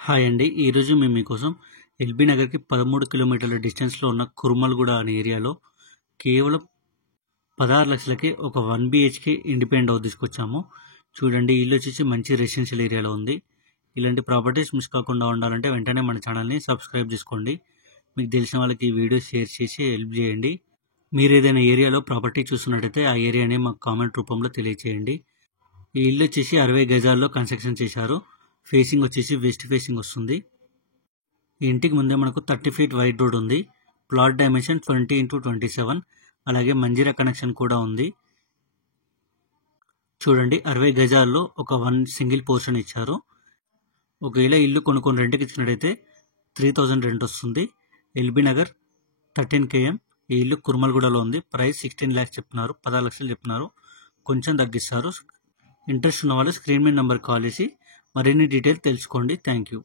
Hi అండి. ఈరోజు మేము మీకోసం ఎల్బీ నగర్‌కి 13 కిలోమీటర్ల డిస్టెన్స్‌లో ఉన్న కుర్మల్‌గూడ అనే ఏరియాలో కేవలం 16 లక్షలకి ఒక 1 బీహెచ్‌కే ఇండిపెండెంట్ హౌస్ తీసుకొచ్చాము. చూడండి, ఇల్లు వచ్చేసి మంచి రెసిడెన్షియల్ ఏరియాలో ఉంది. ఇలాంటి ప్రాపర్టీస్ మిస్ కాకుండా ఉండాలంటే వెంటనే మన ఛానల్‌ని సబ్స్క్రైబ్ చేసుకోండి. మీకు తెలిసిన వాళ్ళకి ఈ వీడియో షేర్ చేసి హెల్ప్ చేయండి. మీరు ఏదైనా ఏరియాలో ప్రాపర్టీ చూస్తున్నట్టయితే ఆ ఏరియాని మాకు కామెంట్ రూపంలో తెలియచేయండి. ఈ ఇల్లు వచ్చేసి 60 గజాల్లో కన్స్ట్రక్షన్ చేశారు. ఫేసింగ్ వచ్చేసి వెస్ట్ ఫేసింగ్ వస్తుంది. ఈ ఇంటికి ముందే మనకు 30 ఫీట్ వైడ్ రోడ్ ఉంది. ప్లాట్ డైమెన్షన్ 20x27, అలాగే మంజీరా కనెక్షన్ కూడా ఉంది. చూడండి, 60 గజాల్లో ఒక 1 సింగిల్ పోర్షన్ ఇచ్చారు. ఒకవేళ ఇల్లు కొనుక్కొని రెంట్కి ఇచ్చినట్టయితే 3000 రెంట్ వస్తుంది. LB Nagar 13 km. ఈ ఇల్లు కుర్మల్గూడలో ఉంది. ప్రైస్ 16 lakhs చెప్తున్నారు, 16 లక్షలు చెప్తున్నారు. కొంచెం తగ్గిస్తారు. ఇంట్రెస్ట్ ఉన్న వాళ్ళు స్క్రీన్ మీద నెంబర్ కాల్ చేసి మరిన్ని డీటెయిల్స్ తెలుసుకోండి. Thank you.